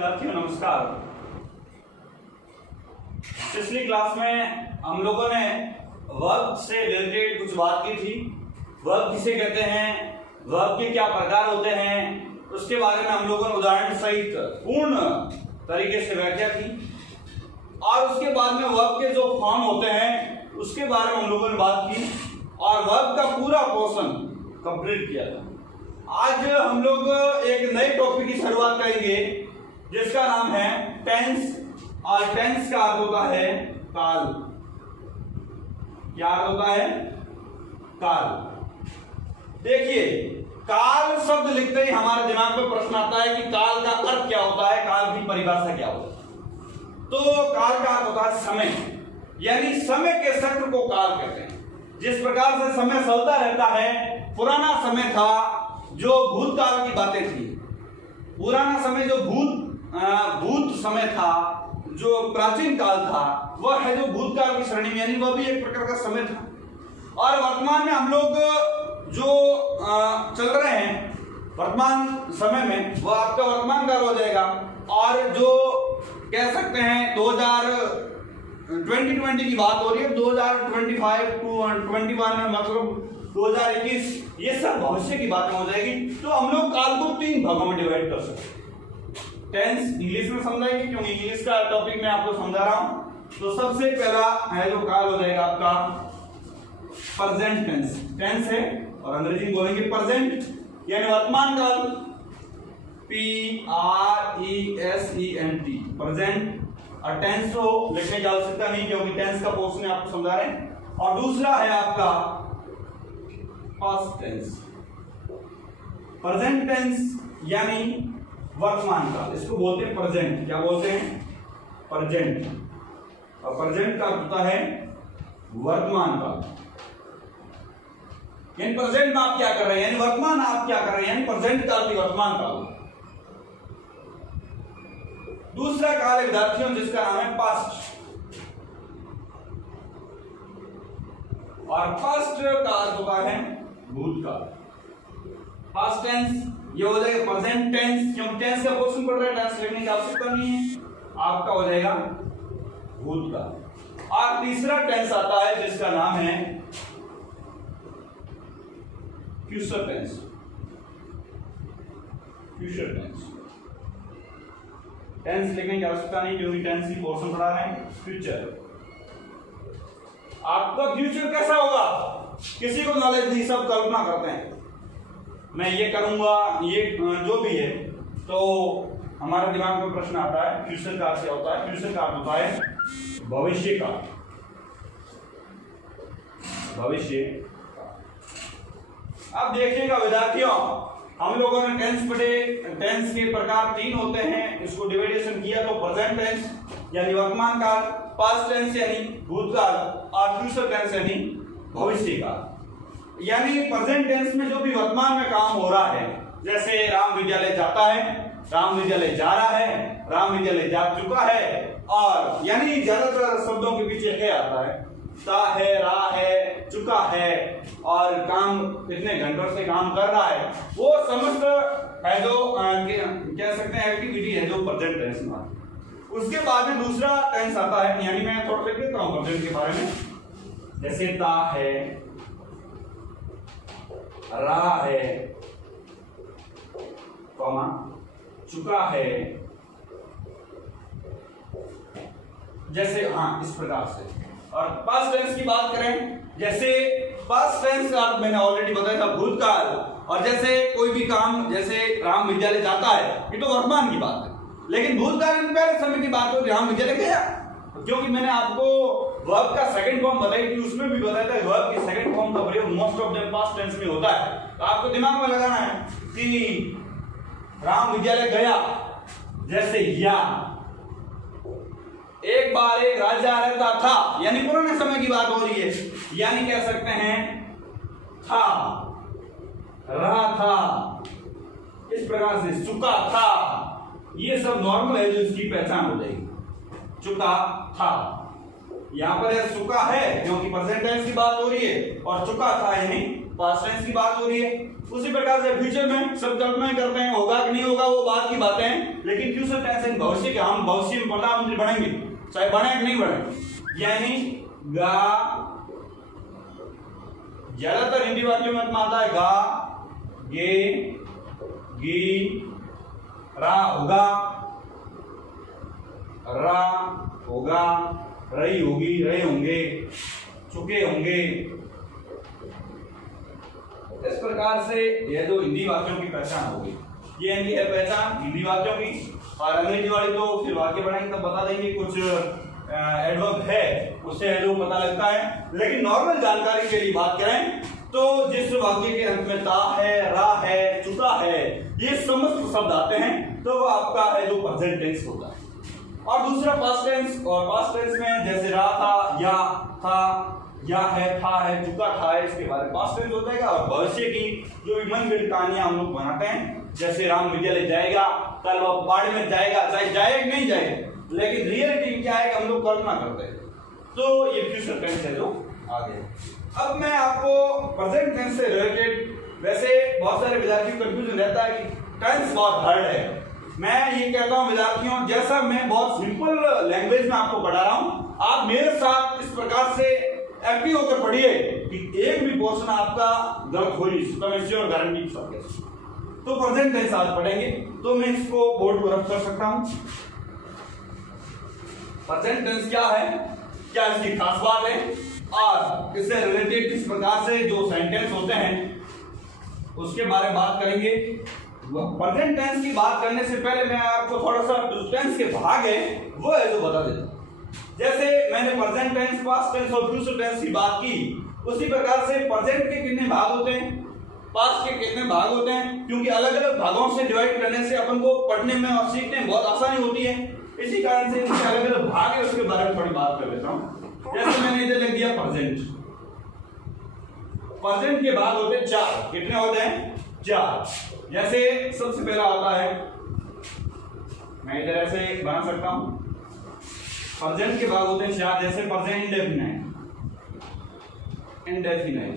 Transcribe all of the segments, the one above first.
साथियों नमस्कार। पिछली क्लास में हम लोगों ने वर्ब से रिलेटेड कुछ बात की थी। वर्ब किसे कहते हैं, वर्ब के क्या प्रकार होते हैं, उसके बारे में हम लोगों ने उदाहरण सहित पूर्ण तरीके से व्याख्या की। और उसके बाद में वर्ब के जो फॉर्म होते हैं उसके बारे में हम लोगों ने बात की और वर्ब का पूरा पोर्शन कंप्लीट किया था। आज हम लोग एक नए टॉपिक की शुरुआत करेंगे जिसका नाम है टेंस। और टेंस का अर्थ होता है काल। क्या अर्थ होता है? काल। देखिए, काल शब्द लिखते ही हमारे दिमाग में प्रश्न आता है कि काल का अर्थ क्या होता है, काल की परिभाषा क्या होती है। तो काल का अर्थ होता है समय, यानी समय के चक्र को काल कहते हैं। जिस प्रकार से समय चलता रहता है, पुराना समय था जो भूतकाल की बातें थी, पुराना समय जो भूत समय था, जो प्राचीन काल था, वह है जो भूतकाल की श्रेणी में, यानी वह भी एक प्रकार का समय था। और वर्तमान में हम लोग जो चल रहे हैं वर्तमान समय में, वह आपका वर्तमान काल हो जाएगा। और जो कह सकते हैं 2020 की बात हो रही है, 2025 टू 21 में मतलब 2021, ये सब भविष्य की बातें हो जाएगी। तो हम लोग काल को 3 भागों में डिवाइड कर सकते हैं। टेंस इंग्लिश में समझाएंगे क्योंकि इंग्लिश का टॉपिक मैं आपको समझा रहा हूं। तो सबसे पहला है जो काल हो जाएगा आपका प्रेजेंट टेंस। टेंस है और अंग्रेजी में बोलेंगे प्रेजेंट, यानी वर्तमान काल। PRESENT present. और टेंस को लिखने की आवश्यकता नहीं क्योंकि टेंस का पोर्शन आपको समझा रहे हैं। और दूसरा है आपका पास्ट टेंस। प्रेजेंट टेंस यानी वर्तमान काल, इसको बोलते हैं प्रेजेंट। क्या बोलते हैं? प्रेजेंट। और प्रेजेंट का होता है वर्तमान काल, यानी प्रेजेंट में आप क्या कर रहे हैं, यानी वर्तमान आप क्या कर रहे हैं, यानी प्रेजेंट काल की वर्तमान काल। दूसरा काल विद्यार्थियों जिसका नाम है पास्ट। और पास्ट का अर्थ होता है भूतकाल। पास्ट टेंस ये हो जाएगा प्रेजेंट टेंस, क्योंकि टेंस का क्वेश्चन पढ़ रहा है, टेंस लिखने की आवश्यकता नहीं है, आपका हो जाएगा भूतकाल। और तीसरा टेंस आता है जिसका नाम है future tense. Future tense, tense लिखने की आवश्यकता नहीं क्योंकि टेंस की पोर्शन पढ़ा रहे हैं। फ्यूचर, आपका फ्यूचर कैसा होगा किसी को नॉलेज नहीं, सब कल्पना करते हैं, मैं ये करूंगा, ये जो भी है। तो हमारे दिमाग में प्रश्न आता है फ्यूचर का क्या होता है। फ्यूचर का होता है भविष्य का। भविष्य। अब देखिएगा विद्यार्थियों, हम लोगों ने टेंस पढ़े, टेंस के प्रकार 3 होते हैं, इसको डिवाइडेशन किया तो प्रेजेंट टेंस यानी वर्तमान काल, पास्ट टेंस यानी भूतकाल, और फ्यूचर टेंस यानी भविष्य काल। यानी प्रेजेंट टेंस में जो भी वर्तमान में काम हो रहा है, जैसे राम विद्यालय जाता है, राम विद्यालय जा रहा है, राम विद्यालय जा चुका है। और यानी ज्यादातर शब्दों के पीछे है आता है, ता है, रा है, चुका है, और काम कितने घंटों से काम कर रहा है, वो समस्त है जो कह सकते हैं एक्टिविटी है जो प्रेजेंट टेंस में। उसके बाद में दूसरा टेंस आता है, यानी मैं थोड़ा लिख देता हूं प्रेजेंट के बारे में। जैसे ता है, रहा है, कॉमा, चुका है, जैसे इस प्रकार से। और पास्ट टेंस की बात करें, जैसे पास्ट टेंस का अर्थ मैंने ऑलरेडी बताया था भूतकाल। और जैसे कोई भी काम, जैसे राम विद्यालय जाता है, ये तो वर्तमान की बात है, लेकिन भूतकाल में पहले समय की बात हो, राम विद्यालय गया, क्योंकि मैंने आपको वर्ब का सेकंड फॉर्म बताई थी, उसमें भी बताया था वर्ब के सेकंड फॉर्म का प्रयोग most of the past tense में होता है। तो आपको दिमाग में लगाना है कि राम विद्यालय गया, जैसे या एक बार एक राजा रहता था, यानी पुराने समय की बात हो रही है, यानी कह सकते हैं था, रहा था, इस प्रकार से चुका था, ये सब नॉर्मल है जो इसकी पहचान हो जाएगी। चुका था, यहाँ पर चुका है क्योंकि प्रेजेंट टेंस की बात हो रही है, और चुका था यानी पास्ट टेंस की बात हो रही है। उसी प्रकार से फ्यूचर में सब कल्पना करते हैं, होगा कि नहीं होगा वो बात की बातें हैं, लेकिन फ्यूचर टेंस है भविष्य के, हम भविष्य में प्रधानमंत्री बनेंगे, चाहे बने कि नहीं बने। यानी गा, ज्यादातर हिंदी वाक्यों में आता है गा, गे, गी, रा होगा, रा होगा, रही होगी, रहे होंगे, चुके होंगे। इस प्रकार से यह जो हिंदी वाक्यों की पहचान होगी, ये इनकी है पहचान हिंदी वाक्यों की। और अंग्रेजी वाली तो फिर वाक्य बनाएंगे तब बता देंगे, कुछ एडवर्ब है उससे जो पता लगता है। लेकिन नॉर्मल जानकारी के लिए बात करें तो जिस वाक्य के अंत में ता है, रा है, चुका है, ये समस्त शब्द आते हैं तो वो आपका है जो प्रेजेंट टेंस होता है। और दूसरा पास्ट टेंस, और पास्ट टेंस में जैसे रहा था, या था, या है, था है, चुका था है, इसके बारे में पास्ट टेंस होता है। और भविष्य की जो भी मन गढ़ंत कहानियां हम लोग बनाते हैं, जैसे राम विद्यालय जाएगा, कल वह पहाड़ में जाएगा, चाहे जाए नहीं जाए, लेकिन रियलिटी क्या है कि हम लोग कल्पना करते हैं, तो ये फ्यूचर टेंस है जो आगे। अब मैं आपको प्रेजेंट टेंस से रिलेटेड, वैसे बहुत सारे विद्यार्थियों को कंफ्यूजन रहता है कि टेंस बहुत हार्ड है। मैं ये कहता हूं विद्यार्थियों, जैसा मैं बहुत सिंपल लैंग्वेज में आपको पढ़ा रहा हूं, आप मेरे साथ इस प्रकार से एक्टिव होकर पढ़िए कि एक भी क्वेश्चन आपका गलत हो नहीं, इसका मैं श्योर गारंटी के साथ कहता हूं। तो प्रेजेंट टेंस आज पढ़ेंगे, तो मैं इसको बोर्ड पर रख कर सकता हूं। प्रेजेंट टेंस क्या है, क्या इसकी खास बात है, और इससे रिलेटेड किस प्रकार से जो सेंटेंस होते हैं उसके बारे में बात करेंगे। प्रेजेंट टेंस की बात करने से पहले मैं आपको थोड़ा सा टेंस के भाग है वो है जो बता देता हूं। जैसे मैंने प्रेजेंट टेंस, पास्ट टेंस और फ्यूचर टेंस की बात की, उसी प्रकार से प्रेजेंट के कितने भाग होते हैं, पास्ट के कितने भाग होते हैं, क्योंकि अलग अलग भागों से डिवाइड करने से अपन को पढ़ने में और सीखने में बहुत आसानी होती है। इसी कारण से इनके अलग अलग भाग है, उसके बारे में थोड़ी बात कर लेता हूं। जैसे मैंने इधर लिख दिया प्रेजेंट, प्रेजेंट के भाग होते हैं चार। कितने होते हैं? चार। जैसे सबसे पहला आता है, मैं इधर ऐसे बना सकता हूं, प्रेजेंट के भाग होते हैं चार। जैसे present indefinite, indefinite,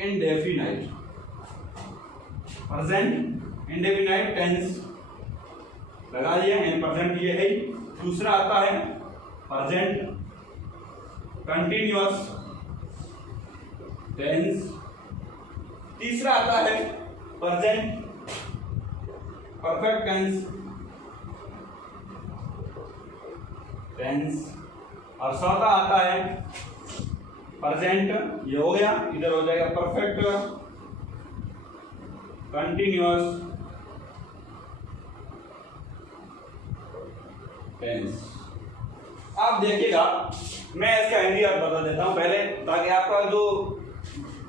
indefinite, present indefinite tense लगा दिया है, प्रेजेंट ये है। दूसरा आता है प्रेजेंट कंटिन्यूअस टेंस। तीसरा आता है प्रेजेंट परफेक्ट टेंस। और चौथा आता है प्रेजेंट, ये हो गया, इधर हो जाएगा परफेक्ट कंटिन्यूअस टेंस। आप देखिएगा, मैं इसका हिंदी अर्थ बता देता हूं पहले, ताकि आपका जो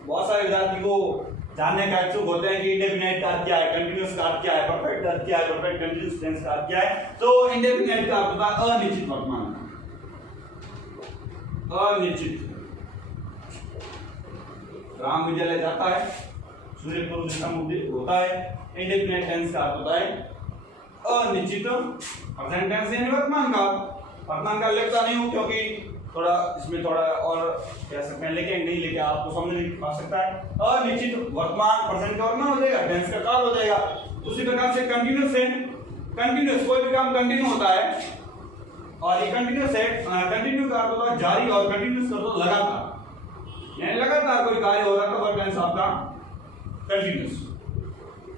बहुत सारे विद्यार्थी को जानने का इच्छुक होते हैं कि इंडेफिनाइट का अर्थ क्या है, कंटिन्यूअस का अर्थ क्या है, परफेक्ट अर्थ क्या है, परफेक्ट कंटिन्यूअस टेंस का अर्थ क्या है। तो इंडेफिनाइट का अर्थ होता है अनिश्चित वर्तमान, अनिश्चित। राम विद्यालय जाता है, सूर्य पूर्व दिशा में उदित होता है। इंडेफिनाइट टेंस का अर्थ होता है अनिश्चित। प्रेजेंट टेंस यानी वर्तमान काल। वर्तमान काल लिखता नहीं हूं क्योंकि थोड़ा इसमें थोड़ा और कह सकते हैं, लेकिन नहीं लेके आपको समझ नहीं पा सकता है। अनिश्चित वर्तमान, प्रेजेंट का वर्तमान हो जाएगा, टेंस का काल हो जाएगा। उसी प्रकार से कंटिन्यूअस है, कंटिन्यूअस कोई भी काम कंटिन्यू होता है, और ये कंटिन्यूअस है। कंटिन्यू का अर्थ होता है जारी, और कंटिन्यूअस का अर्थ लगातार, यानी लगातार कोई कार्य हो रहा है, वह टेंस आपका कंटिन्यूअस।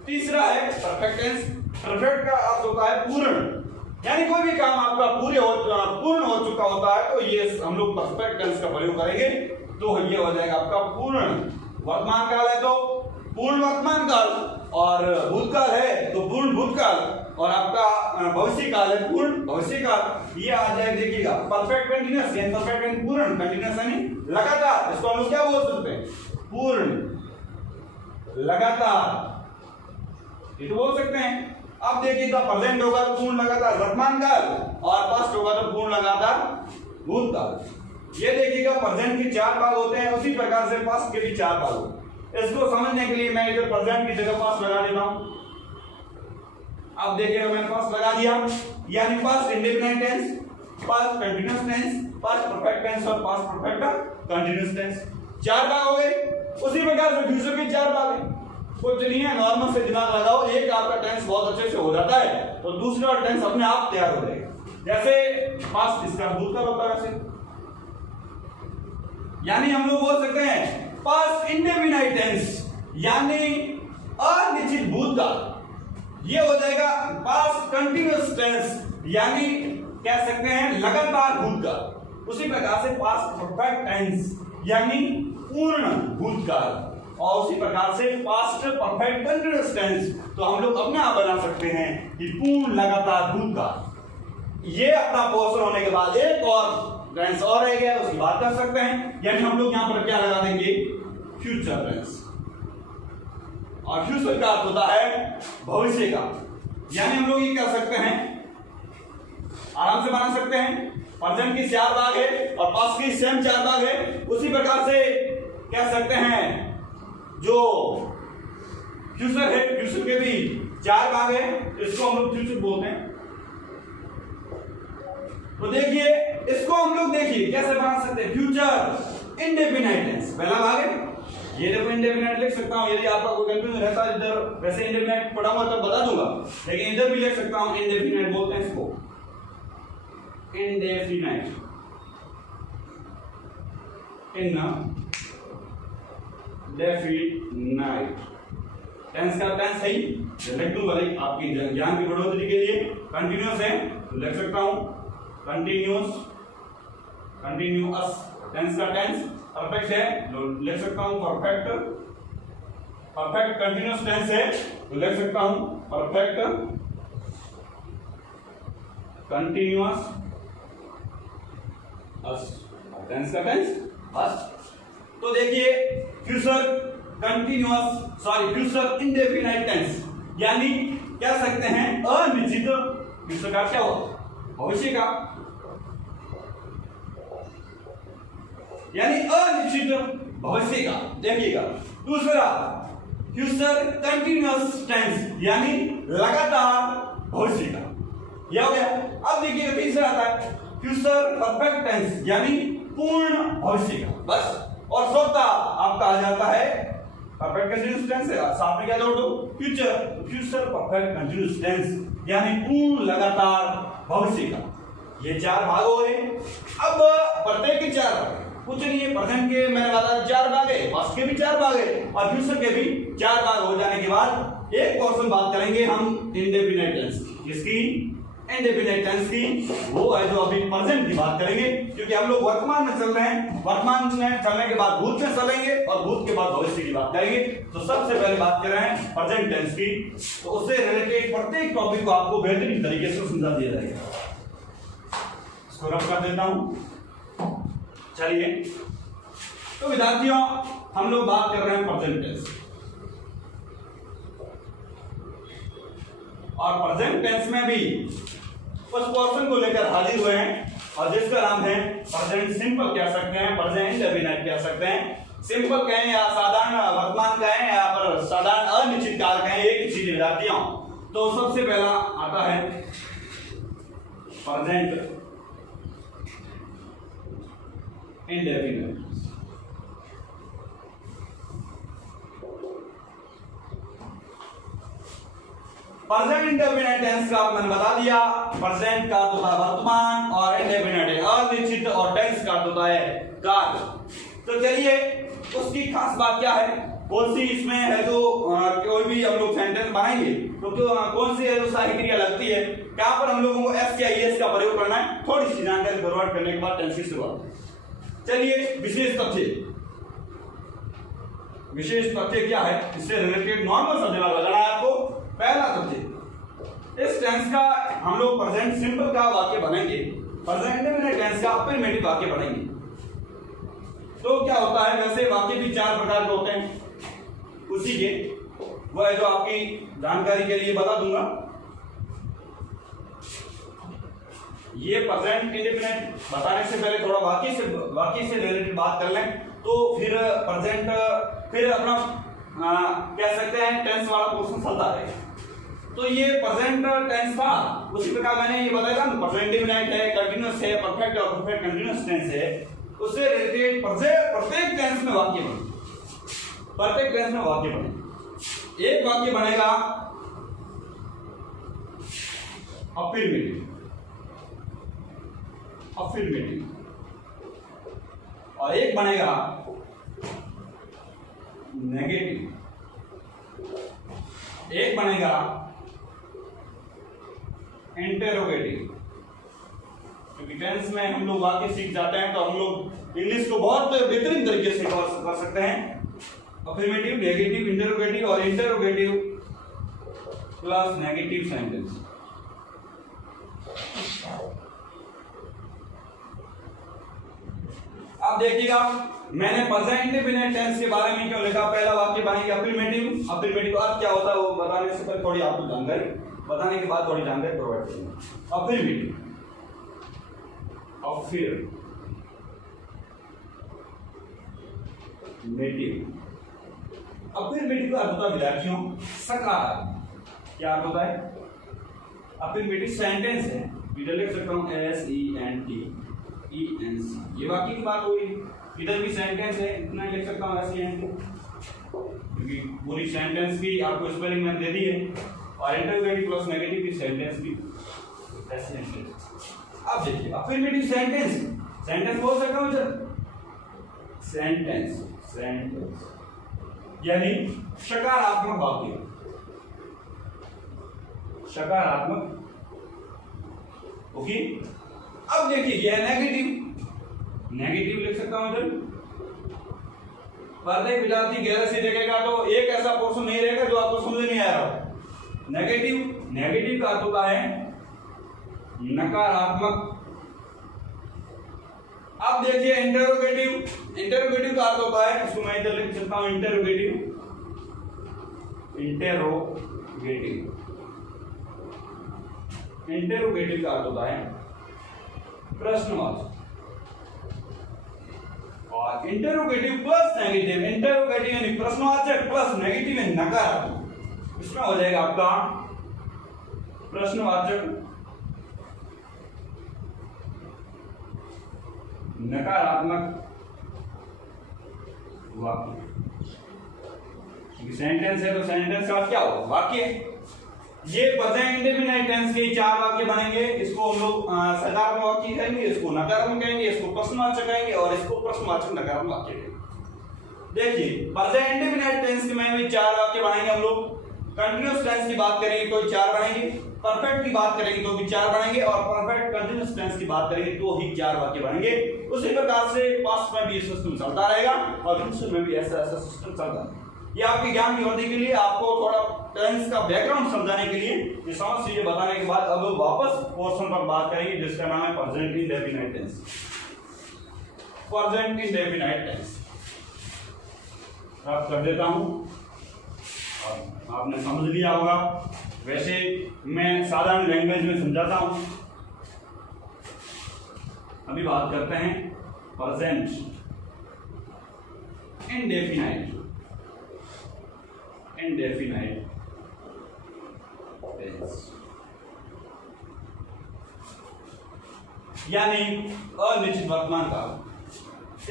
तीसरा है परफेक्ट टेंस। परफेक्ट का अर्थ होता है पूर्ण, यानी कोई भी काम आपका पूर्ण हो चुका होता है, तो ये हम लोग परफेक्ट टेंस का प्रयोग करेंगे, तो ये हो जाएगा आपका पूर्ण। वर्तमान काल है तो पूर्ण वर्तमान काल, और भूतकाल है तो पूर्ण भूतकाल, और आपका भविष्य काल है पूर्ण भविष्य काल। ये आ जाए, देखिएगा परफेक्ट कंटिन्यूअस, यानी परफेक्ट यानी पूर्ण, कंटिन्यूअस यानी लगातार। इसको हम लोग क्या बोल सकते हैं? पूर्ण लगातार, ये तो बोल सकते हैं। अब देखिएगा, प्रेजेंट होगा तो पूर्ण लगातार वर्तमान काल, और पास्ट होगा तो पूर्ण लगातार भूतकाल। ये देखिएगा, प्रेजेंट के चार भाग होते हैं, उसी प्रकार से पास्ट के भी चार भाग होते हैं। इसको समझने के लिए मैं इधर प्रेजेंट की जगह पास्ट लगा देता हूं। अब देखिएगा, मैंने पास्ट लगा दिया, यानी past indefinite tense, past continuous tense, past perfect tense और पास्ट परफेक्ट कंटीन्यूअस टेंस। 4 भाग हो गए। उसी प्रकार से फ्यूचर के 4 भाग हैं। कुछ नहीं है, नॉर्मल से दिमाग लगाओ, एक आपका टेंस बहुत अच्छे से हो जाता है तो दूसरा टेंस अपने आप तैयार हो जाएगा। जैसे पास्ट इसका भूतकाल होता है वैसे, यानी हम लोग बोल सकते हैं पास्ट इंडेफिनाइट टेंस यानी अनिश्चित भूतकाल। ये हो जाएगा पास्ट कंटीन्यूअस टेंस यानी कह सकते हैं लगातार भूतकाल। उसी प्रकार से पास्ट परफेक्ट टेंस यानी पूर्ण भूतकाल, और उसी प्रकार से पास्ट परफेक्ट कंटीन्यूअस टेंस तो हम लोग अपने आप बना सकते हैं कि पूर्ण लगातार भूतकाल। ये अपना पोर्शन होने के बाद एक और टेंस और रह गया, उसकी बात कर सकते हैं, यानी हम लोग यहां पर क्या लगा देंगे, फ्यूचर टेंस। और फ्यूचर का अर्थ होता है भविष्य का, यानी हम लोग ये कर सकते हैं, आराम से बना सकते हैं, प्रेजेंट की 4 भाग है और पास्ट की सेम 4 भाग है। उसी प्रकार से कह सकते हैं जो फ्यूचर है, फ्यूचर के भी 4 भाग है, इसको हम लोग फ्यूचर बोलते हैं। तो देखिए इसको हम लोग देखिए कैसे बना सकते हैं, फ्यूचर इंडेफिनाइट टेंस पहला भाग है। ये देखो इंडेफिनाइट लिख सकता हूं, यदि आपका कोई कंफ्यूजन रहता है इधर, वैसे इंडेफिनाइट पढ़ाऊंगा तब बता दूंगा, लेकिन इधर भी लिख सकता हूं, इंडेफिनाइट बोलते हैं इसको, इंडेफिनाइट डेफिनाइट टेंस का टेंस है लिख दूंगा, आपकी ज्ञान की बढ़ोतरी के लिए। कंटिन्यूअस है तो लिख सकता हूं कंटिन्यूअस, कंटिन्यूअस टेंस का टेंस। परफेक्ट है तो लिख सकता हूं परफेक्ट, परफेक्ट कंटिन्यूअस टेंस है तो लिख सकता हूं परफेक्ट कंटिन्यूअस टेंस का टेंस बस। तो देखिए future continuous future indefinite tense यानी कह सकते हैं अनिश्चित, फ्यूचर का क्या होगा, भविष्य का, यानी अनिश्चित भविष्य का। देखिएगा दूसरा फ्यूचर कंटिन्यूअस टेंस यानी लगातार भविष्य का, यह हो गया। अब देखिएगा तीसरा आता है फ्यूचर परफेक्ट टेंस यानी पूर्ण भविष्य का, बस। और चौथा आपका आ जाता है परफेक्ट कंटीन्यूअस टेंस है, साथ में क्या जोड़ दो, future, future perfect continuous tense यानी पूर्ण लगातार भविष्य का। ये 4 भाग हो गए। अब प्रत्येक के 4 भाग, कुछ नहीं है, प्रेजेंट के मैंने बताया 4 भाग है, पास्ट के भी 4 भाग है और फ्यूचर के भी 4 भाग हो जाने के बाद एक पोर्शन बात करेंगे हम इंडेफिनाइट टेंस की। किसकी, इंडेफिनाइट टेंस की, वो है जो अभी प्रेजेंट की बात करेंगे, क्योंकि हम लोग वर्तमान में चल रहे हैं, वर्तमान में चलने के बाद भूत में चलेंगे और भूत के बाद भविष्य की बात करेंगे। तो सबसे पहले बात कर रहे हैं प्रेजेंट टेंस की, तो उससे रिलेटेड प्रत्येक टॉपिक को आपको बेहतरीन तरीके से समझा दिया जाएगा। इसको रफ कर देता हूं, चलिए। तो विद्यार्थियों हम लोग बात कर रहे हैं प्रेजेंट टेंस, और प्रेजेंट टेंस में भी उस पोर्शन को लेकर हाजिर हुए हैं और जिसका नाम है प्रेजेंट सिंपल कह सकते हैं, प्रेजेंट इंडेफिनाइट कह सकते हैं। सिंपल कहें या साधारण वर्तमान कहें या पर साधारण अनिश्चित काल कहें, एक ही चीज विद्यार्थियों। तो सबसे पहला आता है present indefinite. Present indefinite tense का मैंने बता दिया, प्रेजेंट का होता है वर्तमान और इंडेफिनाइट अनिश्चित, और टेंस का होता है काल। तो चलिए उसकी खास बात क्या है, कौन सी इसमें है जो कोई भी हम लोग सेंटेंस बनाएंगे तो कौन सी है जो सही क्रिया लगती है, कहां पर हम लोगों को एस या ईएस का प्रयोग करना है, थोड़ी सी जानकारी फॉरवर्ड करने के बाद टेंस की शुरुआत। चलिए विशेष तथ्य, विशेष तथ्य क्या है, इससे रिलेटेड नॉर्मल सा जवाब लगाना है आपको। पहला तथ्य, इस टेंस का हम लोग प्रेजेंट सिंपल का वाक्य बनेंगे, प्रेजेंट इंडेफिनिट टेंस का अफर्मेटिव वाक्य बनेंगे। तो क्या होता है, वैसे वाक्य भी 4 प्रकार के होते हैं, उसी के वो है जो आपकी जानकारी के लिए बता दूंगा। ये प्रेजेंट इंडेफिनिट बताने से पहले थोड़ा वाक्य से रिलेटेड बात कर लें, तो फिर प्रेजेंट, फिर अपना कह सकते हैं टेंस वाला पोर्शन चलता रहेगा। तो ये प्रेजेंट टेंस था। उसी प्रकार मैंने ये बताया था ना, प्रेजेंट इंडेफिनाइट है, कंटीन्यूअस है, परफेक्ट और परफेक्ट कंटीन्यूअस टेंस है, उससे रिलेटेड प्रत्येक टेंस में वाक्य बने, प्रत्येक टेंस में वाक्य बने। एक वाक्य बनेगा अफर्मेटिव, अफर्मेटिव, और एक बनेगा नेगेटिव, एक बनेगा इंटेरोगेटिव। क्योंकि टेंस में हम लोग वाक्य सीख जाते हैं तो हम लोग इंग्लिश को बहुत बेहतरीन तरीके से कर सकते हैं। अफर्मेटिव, नेगेटिव, इंटेरोगेटिव और इंटेरोगेटिव प्लस नेगेटिव सेंटेंस। अब देखिएगा मैंने प्रेजेंट इंडेफिनिट टेंस के बारे में क्यों लिखा। पहला वाक्य बनेगा अफर्मेटिव। अफर्मेटिव अर्थ क्या होता है वो बताने से पहले थोड़ी आपको जानकारी, बताने के बाद थोड़ी जानकारी प्रोवाइड करूंगा। अफर्मेटिव, अफर्मेटिव का अर्थ होता है विद्यार्थियों सकारात्मक। क्या अर्थ होता है? अफर्मेटिव सेंटेंस है, इधर लिख सकता हूं SENTENC। ये वाक्य की बात हुई, इधर भी सेंटेंस है, इतना लिख सकता हूं SENT, क्योंकि पूरी सेंटेंस भी आपको स्पेलिंग मैंने दे दी है। और इंटरोगेटिव प्लस नेगेटिव की सेंटेंस भी SENT। अब देखिए अफर्मेटिव सेंटेंस, सेंटेंस बोल सकता हूं इधर, सेंटेंस, सेंटेंस यानी सकारात्मक वाक्य, सकारात्मक। ओके, अब देखिए यह नेगेटिव, नेगेटिव लिख सकता हूं इधर। प्रत्येक विद्यार्थी गहरे से देखेगा तो एक ऐसा पोर्शन नहीं रहेगा जो आपको समझ नहीं आ रहा। नेगेटिव, नेगेटिव का अर्थ होता है नकारात्मक। अब देखिए इंटरोगेटिव, इंटरोगेटिव का अर्थ होता है, इसको मैं इधर लिख सकता हूं इंटरोगेटिव, इंटरोगेटिव, इंटरोगेटिव का अर्थ होता है प्रश्नवाचक। और इंटरोगेटिव प्लस नेगेटिव, इंटरोगेटिव यानी प्रश्नवाचक प्लस नेगेटिव यानी नकारात्मक, इसमें हो जाएगा आपका प्रश्नवाचक नकारात्मक वाक्य। क्योंकि सेंटेंस है तो सेंटेंस का क्या होगा? वाक्य। ये प्रेजेंट इंडेफिनिट टेंस के चार वाक्य बनेंगे। इसको हम लोग सकारात्मक वाक्य कहेंगे, इसको नकारात्मक कहेंगे, इसको प्रश्नवाचक कहेंगे और इसको प्रश्नवाचक नकारात्मक वाक्य कहेंगे। देखिए प्रेजेंट इंडेफिनिट टेंस के में भी चार वाक्य बनेंगे हम लोग। कंटीन्यूअस टेंस की बात करेंगे तो चार बनेंगे, परफेक्ट की बात करेंगे तो भी चार बनेंगे और परफेक्ट कंटीन्यूअस टेंस की बात करेंगे तो ही चार वाक्य बनेंगे। उसी प्रकार से पास्ट में भी ये सिस्टम चलता रहेगा और फ्यूचर में भी ऐसा ऐसा सिस्टम चलता रहेगा। ये आपके ज्ञान की वृद्धि के लिए, आपको थोड़ा टेंस का बैकग्राउंड समझाने के लिए ये समझ चीजें बताने के बाद अब वापस पोर्शन पर बात करेंगे जिसका नाम है present indefinite tense. Present indefinite tense अब कर देता हूं, आपने समझ लिया होगा। वैसे मैं साधारण लैंग्वेज में समझाता हूं। अभी बात करते हैं प्रेजेंट इंडेफिनिट, इंडेफिनिट टेंस यानी अनिश्चित वर्तमान काल।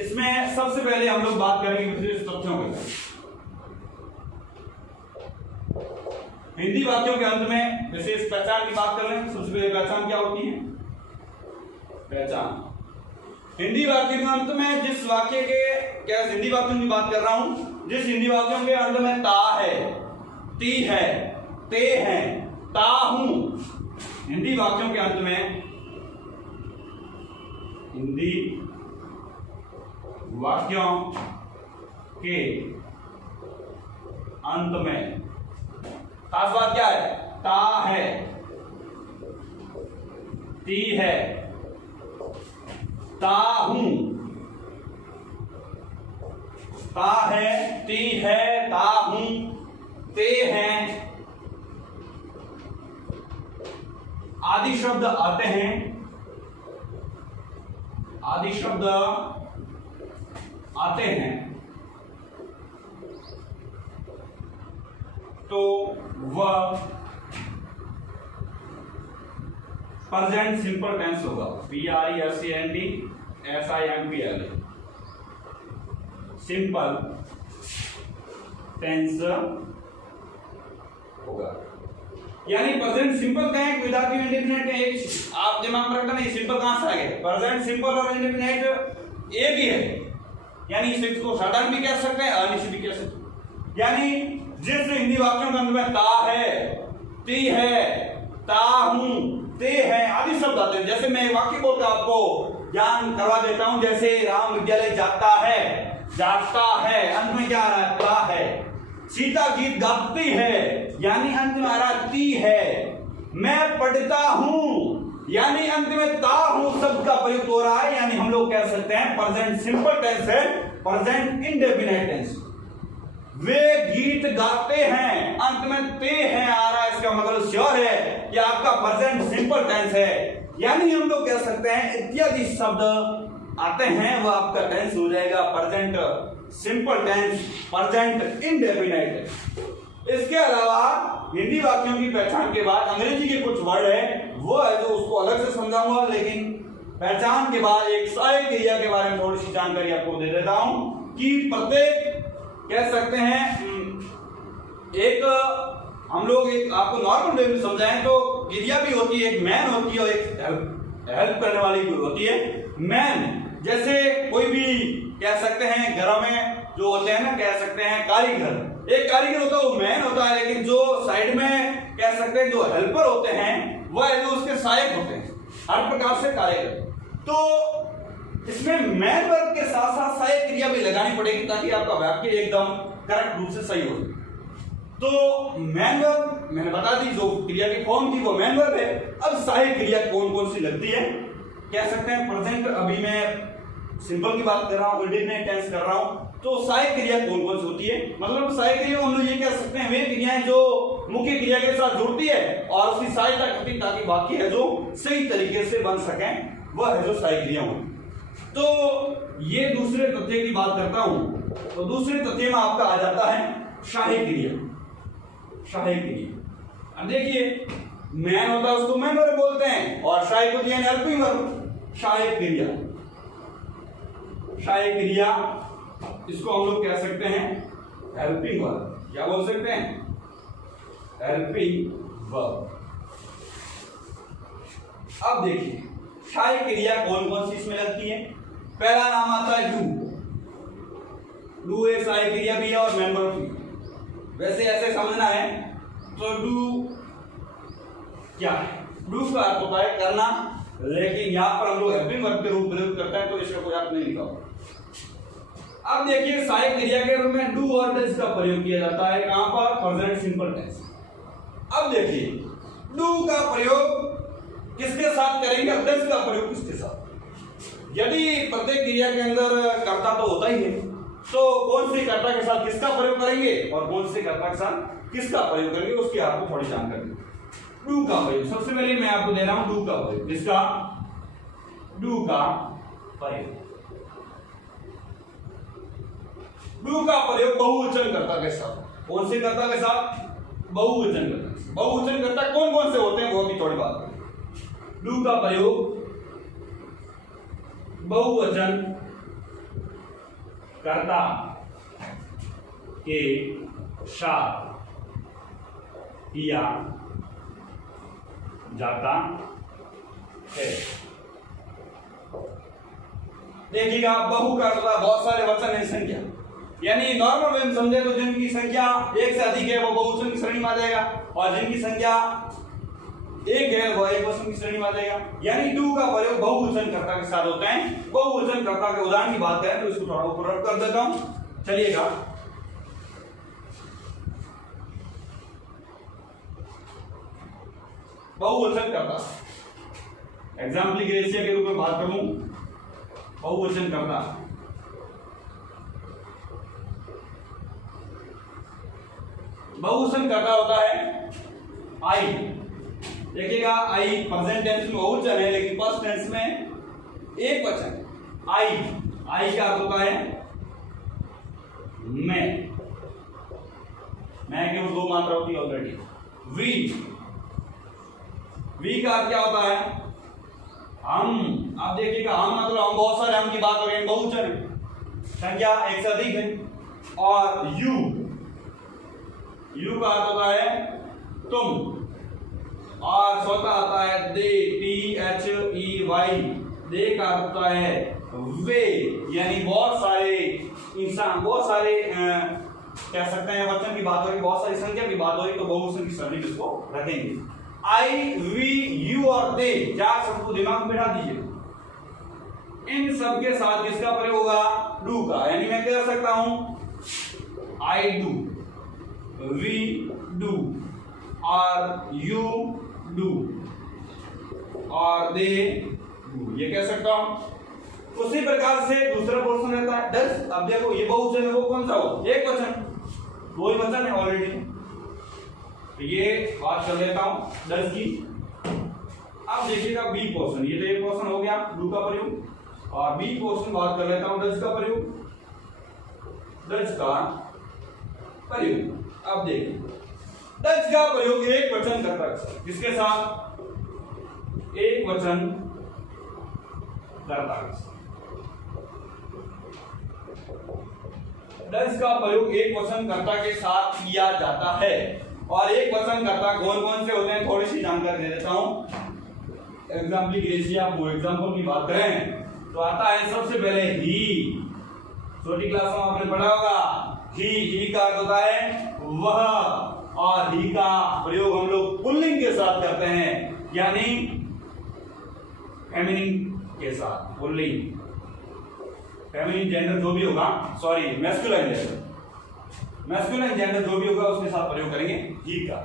इसमें सबसे पहले हम लोग बात करेंगे विशेष तथ्यों के। हिंदी वाक्यों के अंत में विशेष पहचान की बात कर रहे हैं। सबसे पहले पहचान क्या होती है? पहचान हिंदी वाक्य के अंत में जिस वाक्य के, क्या हिंदी वाक्यों की बात कर रहा हूं, जिस हिंदी वाक्यों के अंत में ता है, ती है, ते है, ता हूं, हिंदी वाक्यों के अंत में, हिंदी वाक्यों के अंत में खास बात क्या है? ता है, ती है, ता हूं, ता है, ती है, ता हूं, ते हैं आदि शब्द आते हैं, आदि शब्द आते हैं तो वह प्रेजेंट सिंपल टेंस होगा, PRESENT सिंपल टेंस होगा। यानी प्रेजेंट सिंपल का है, विदाउट इंडेफिनिट का एक आप दिमाग में रखना, ये सिंपल कहां से आ गया? प्रेजेंट सिंपल और इंडेफिनिट एक ही है, यानी इस को सडन भी कह सकते हैं, अनिश्चित भी कह सकते हैं। यानी जिस हिंदी वाक्यों के अंदर में ता है, ती है, ता हूं, ते है आदि शब्द आते हैं। जैसे मैं वाक्य बोलकर आपको ज्ञान करवा देता हूं, जैसे राम विद्यालय जाता है, अंत में क्या आ रहा है? ता है। सीता गीत गाती है, यानी अंत में आ रहा ती है। मैं पढ़ता हूं, यानी अंत में ता हूं शब्द का प्रयोग हो रहा है, यानी हम लोग कह सकते हैं प्रेजेंट सिंपल टेंस है, प्रेजेंट इंडेफिनिट टेंस। वे गीत गाते हैं, अंत में ते हैं आ रहा है, इसका मतलब श्योर है कि आपका प्रेजेंट सिंपल टेंस है। यानी हम लोग कह सकते हैं इत्यादि शब्द आते हैं, वह आपका टेंस हो जाएगा present simple tense, present indefinite. इसके अलावा हिंदी वाक्यों की पहचान के बाद अंग्रेजी के कुछ वर्ड है, वो है जो उसको अलग से समझाऊंगा, लेकिन पहचान के बाद एक सहायक क्रिया के बारे में थोड़ी सी जानकारी आपको दे देता हूं कि प्रत्येक कह सकते हैं एक हम लोग एक आपको नॉर्मल वे में समझाएं तो क्रिया भी होती है, एक मैन होती है और एक हेल्प करने वाली भी होती है। मैन जैसे कोई भी कह सकते हैं घरों में जो होते हैं ना, कह सकते हैं कारीगर, एक कारीगर होता है वो मैन होता है, लेकिन जो साइड में कह सकते हैं जो हेल्पर होते हैं वह जो उसके सहायक होते हैं, हर प्रकार से कारीगर। तो इसमें मैन वर्ब के साथ साथ सहायक क्रिया भी लगानी पड़ेगी ताकि आपका वाक्य एकदम करेक्ट रूप से सही हो। तो मैन वर्ब मैंने बता दी, जो क्रिया की फॉर्म थी वो मैन वर्ब है। अब सहायक क्रिया कौन कौन सी लगती है कह सकते हैं, प्रेजेंट अभी मैं सिंपल की बात कर रहा हूं, इंडेफिनिट टेंस कर रहा हूं, तो सहायक क्रिया कौन कौन सी होती है? मतलब सहायक क्रिया हम लोग ये कह सकते हैं वे क्रियाएं जो मुख्य क्रिया के साथ जुड़ती है और उसकी सहायता करती ताकि वाक्य है जो सही तरीके से बन सके, वह है जो सहायक क्रिया होती। तो ये दूसरे तथ्य की बात करता हूं, तो दूसरे तथ्य में आपका आ जाता है सहायक क्रिया। सहायक क्रिया अब देखिए, मैन होता है उसको मैन वर्ब बोलते हैं, और सहायक होती है हेल्पिंग वर्ब। सहायक क्रिया, सहायक क्रिया इसको हम लोग कह सकते हैं हेल्पिंग वर्ब। क्या बोल सकते हैं? Helping verb. अब देखिए सहायक क्रिया कौन कौन सी इसमें लगती है। पहला नाम आता है डू। डू एक सहायक क्रिया भी है और मैन वर्ब भी। वैसे ऐसे समझना है तो डू क्या है? डू का अर्थ होता है करना, लेकिन यहां पर हम लोग हेल्पिंग वर्ब के रूप में प्रयोग करते हैं, तो इसका कोई अर्थ नहीं लिखा हुआ। अब देखिए सहायक क्रिया के रूप में डू और डज का प्रयोग किया जाता है, कहां पर? Present simple tense. अब देखिए डू का प्रयोग किसके साथ करेंगे, डज का प्रयोग किसके साथ? यदि प्रत्येक क्रिया के अंदर कर्ता तो होता ही है, तो कौन सी कर्ता के साथ किसका प्रयोग करेंगे और कौन से कर्ता के साथ किसका प्रयोग करेंगे, उसकी आपको थोड़ी जानकारी। डू का प्रयोग सबसे पहले मैं आपको दे रहा हूं डू का प्रयोग। किसका? डू का प्रयोग। डू का प्रयोग बहुवचन कर्ता के साथ। कौन से कर्ता के साथ? बहुवचन कर्ता। बहुवचन कर्ता कौन कौन से होते हैं वो भी थोड़ी बात करें। डू का प्रयोग बहुवचन कर्ता के साथ किया जाता है। देखिएगा बहु का मतलब बहुत सारे वचन है, संख्या, यानी नॉर्मल वे में समझे तो जिनकी संख्या एक से अधिक है वो बहुवचन की श्रेणी में आ जाएगा, और जिनकी संख्या एक है वो एक वचन की श्रेणी में आ जाएगा। यानी डू का प्रयोग बहुवचन कर्ता के साथ होते हैं। बहुवचन कर्ता के उदाहरण की बात करें तो इसको थोड़ा ऊपर रख कर देता हूं, चलिएगा। बहुवचन कर्ता एग्जाम्पलिफिकेशन के रूप में बात करूं, बहुवचन कर्ता बहुवचन कर्ता होता है आई। देखिएगा आई प्रेजेंट टेंस में बहुवचन है, लेकिन पास्ट टेंस में एक वचन। आई, आई का अर्थ होता है मैं के वो दो मात्रा होती है ऑलरेडी। वी, वी का अर्थ क्या होता है? हम। आप देखिएगा, हम मतलब हम बहुत सारे हम की बात हो रही है, बहुवचन है, संख्या एक से अधिक है। और यू, यू का अर्थ होता है तुम। और स्वतः आता है दे, THEY, दे का अर्थ होता है वे, यानी बहुत सारे इंसान, बहुत सारे कह सकते हैं वचन की बात हो रही, बहुत सारी संख्या की बात हो रही, तो बहुवचन की शब्द इसको रखेंगे। आई, वी, यू और दे, चार शब्द को दिमाग में बिठा दीजिए। इन सब के साथ किसका प्रयोग होगा? डू का। यानी मैं कह सकता हूं आई डू, वी डू, और यू डू, और दे डू, ये कह सकता हूं। उसी प्रकार से दूसरा पोर्शन रहता है डज। अब देखो ये बहुवचन है, वो कौन सा हो? एक वचन, दो ही वचन है ऑलरेडी, तो ये बात कर लेता हूं डज की। अब देखिएगा बी पोर्शन, ये तो एक पोर्शन हो गया डू का प्रयोग, और बी पोर्शन बात कर लेता हूं डज का प्रयोग, डज का प्रयोग। अब देखिए डज का प्रयोग एक वचन करता है, किसके साथ? एक वचन करता है। डज का प्रयोग एक वचनकर्ता के साथ किया जाता है। और एक वचनकर्ता कौन कौन से होते हैं, थोड़ी सी जानकारी दे देता हूं। एग्जाम्पलिफिकेशन, फॉर एग्जांपल की बात करें तो आता है सबसे पहले ही। छोटी क्लास में आपने पढ़ा होगा ही का अर्थ होता है वह, और ही का प्रयोग हम लोग पुल्लिंग के साथ करते हैं, यानी फेमिनिन के साथ। पुल्लिंग, फेमिनिन जेंडर जो भी होगा, sorry masculine gender, masculine gender जो भी होगा उसके साथ प्रयोग करेंगे ही का।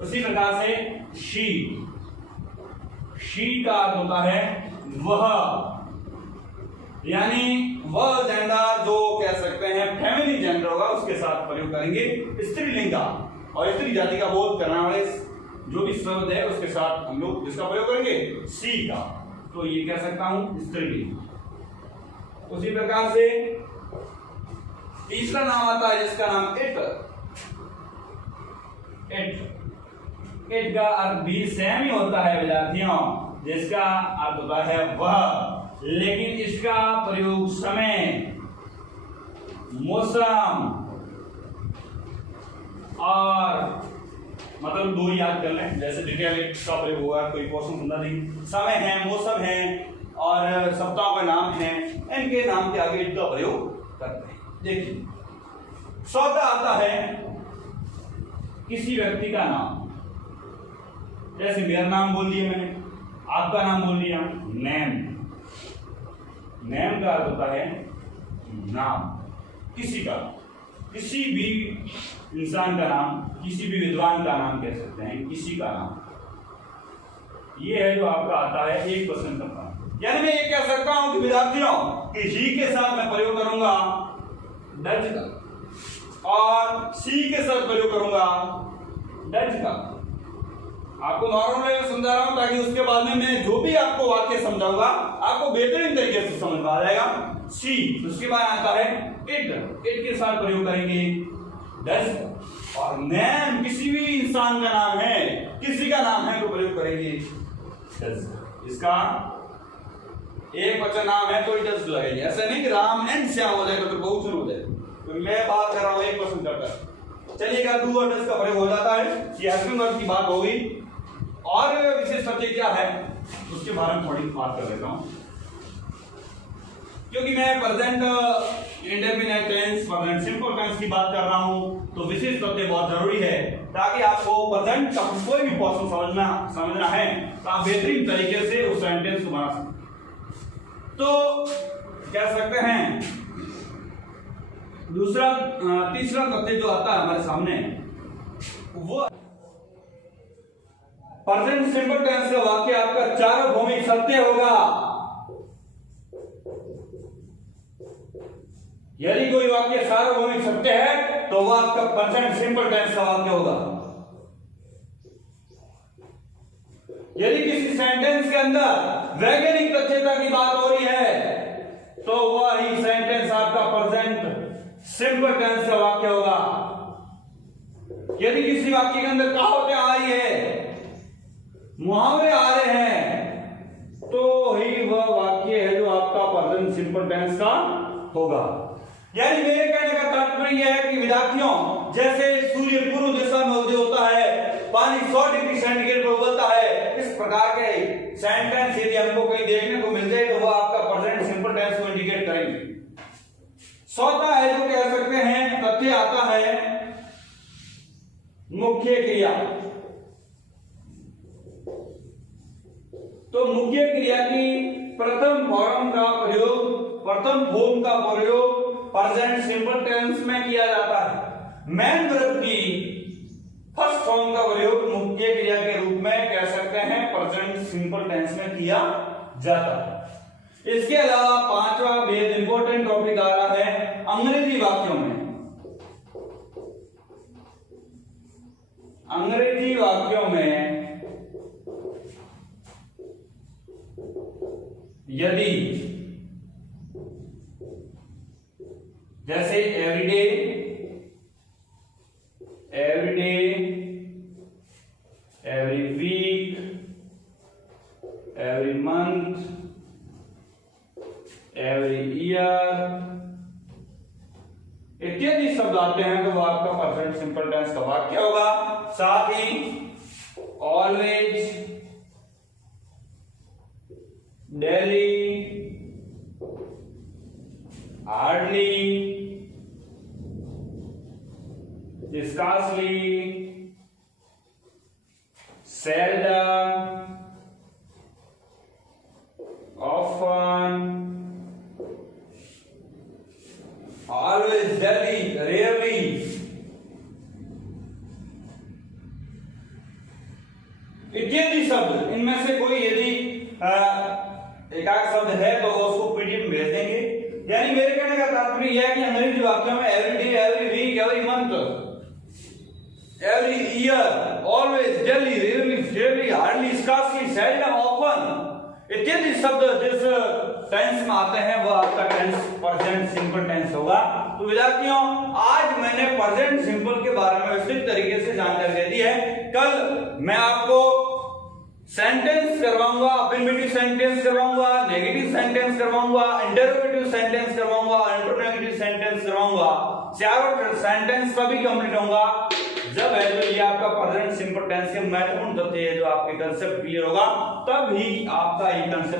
उसी प्रकार से शी का अर्थ होता है वह, यानी वह जेंडर जो कह सकते हैं फेमिनिन जेंडर होगा उसके साथ प्रयोग करेंगे स्त्रीलिंग का। और स्त्री जाति का बोध करने वाले जो भी शब्द है उसके साथ हम लोग इसका प्रयोग करेंगे सी का, तो ये कह सकता हूं स्त्रीलिंग। उसी प्रकार से तीसरा नाम आता है जिसका नाम इट। इट का अर्थ भी सेम ही होता है विद्यार्थियों, जिसका अर्थ होता है वह, लेकिन इसका प्रयोग समय, मौसम और मतलब दो याद कर लें, जैसे डिटेल का प्रयोग होगा, कोई पोर्शन सुनना नहीं, समय है, मौसम है और सप्ताह का नाम है, इनके नाम के आगे इनका प्रयोग करते हैं। देखिए चौथा आता है किसी व्यक्ति का नाम, जैसे मेरा नाम बोल दिया मैंने, आपका नाम बोल दिया, नेम। नेम का अर्थ होता है नाम, किसी का, किसी भी इंसान का नाम, किसी भी विद्वान का नाम कह सकते हैं, किसी का नाम। ये है जो आपका आता है एक पर्सन का नाम। यानी मैं ये कह सकता हूं कि विद्यार्थियों कि ही के साथ मैं प्रयोग करूंगा डज का, और सी के साथ प्रयोग करूंगा डज का। आपको नॉर्मल में समझा रहा हूं ताकि उसके बाद में मैं जो भी आपको वाक्य समझाऊंगा आपको बेहतरीन तरीके से समझ में आ जाएगा। सी, उसके बाद आता है इट, इट के साथ प्रयोग करेंगे डज। और नेम, किसी भी इंसान का नाम है, किसी का नाम है तो प्रयोग करेंगे डज। इसका एक वचन नाम है तो डज लगेगा, ऐसा नहीं कि राम एंड श्याम हो जाएगा तो बहुवचन हो जाएगा। तो मैं बात कर रहा हूं एक पर्सन करता, चलिएगा डू और डज का प्रयोग हो जाता है। ये हस्बैंड वर्ब की बात होगी। और विशेष सब्जेक्ट क्या है उसके बारे में थोड़ी बात कर लेता हूं, क्योंकि मैं present indefinite tense, present simple tense की बात कर रहा हूं तो विशेष सब्जेक्ट बहुत जरूरी है, ताकि आपको प्रेजेंट का कोई भी पर्सन समझना है तो आप बेहतरीन तरीके से उस सेंटेंस को बना सकते। तो कह सकते हैं दूसरा तीसरा तथ्य जो आता है हमारे सामने वो प्रेजेंट सिंपल टेंस का वाक्य आपका सार्वभौमिक सत्य होगा। यदि कोई वाक्य सार्वभौमिक सत्य है तो वह आपका प्रेजेंट सिंपल टेंस का वाक्य होगा। यदि किसी सेंटेंस के अंदर वैज्ञानिक तथ्यता की बात हो रही है तो वह ही सेंटेंस आपका प्रेजेंट सिंपल टेंस का वाक्य होगा। यदि किसी वाक्य के अंदर कहावतें आ रही है मुहावरे आ रहे हैं तो ही वह वाक्य है जो आपका प्रेजेंट सिंपल टेंस का होगा। यानी मेरे कहने का तात्पर्य यह है कि विद्यार्थियों, जैसे सूर्य पूर्व दिशा में उदय होता है, पानी 100 डिग्री सेंटीग्रेड पर उबलता है, इस प्रकार के सेंटेंस यदि हमको कहीं देखने को मिल जाए तो वह आपका प्रेजेंट सिंपल टेंस को इंडिकेट करेंगे। चौथा है जो कह सकते हैं तथ्य आता है मुख्य क्रिया। तो मुख्य क्रिया की प्रथम फॉर्म का प्रयोग प्रेजेंट सिंपल टेंस में किया जाता है। मैन वर्ब की फर्स्ट फॉर्म का प्रयोग मुख्य क्रिया के रूप में कह सकते हैं प्रेजेंट सिंपल टेंस में किया जाता है। इसके अलावा पांचवा बेहद इंपॉर्टेंट टॉपिक आ रहा है अंग्रेजी वाक्यों में। अंग्रेजी वाक्यों में यदि जैसे everyday, every week, every month, every year इत्यादि शब्द आते हैं तो वो आपका प्रेजेंट सिंपल टेंस का वाक्य होगा। साथ ही always, daily, hardly, scarcely, seldom, often, always, daily, rarely, इत्यादि शब्द, इनमें से कोई यदि एक आध शब्द है तो उसको पीडीएफ में भेज देंगे। यानी मेरे कहने का तात्पर्य यह है कि अंग्रेजी वाक्यों में every day, every week, every month, every year, always, daily, rarely, daily, hardly, scarcely, seldom, often इत्यादि शब्द जिस टेंस में आते हैं वह आपका टेंस प्रेजेंट सिंपल टेंस होगा। तो विद्यार्थियों, आज मैंने प्रेजेंट सिंपल के बारे में विस्तृत तरीके से जानकारी दे दी है। कल मैं आपको सेंटेंस करवाऊंगा, अफर्मेटिव सेंटेंस करवाऊंगा, नेगेटिव सेंटेंस करवाऊंगा, इंटरोगेटिव सेंटेंस करवाऊंगा, इंटरोगेटिव सेंटेंस करवाऊंगा। चारों सेंटेंस सभी कंप्लीट होगा जब है तो ये आपका प्रेजेंट सिंपल टेंस के महत्वपूर्ण तथ्य है जो आपके कंसेप्ट क्लियर होगा, तब ही आपका ये कंसेप्ट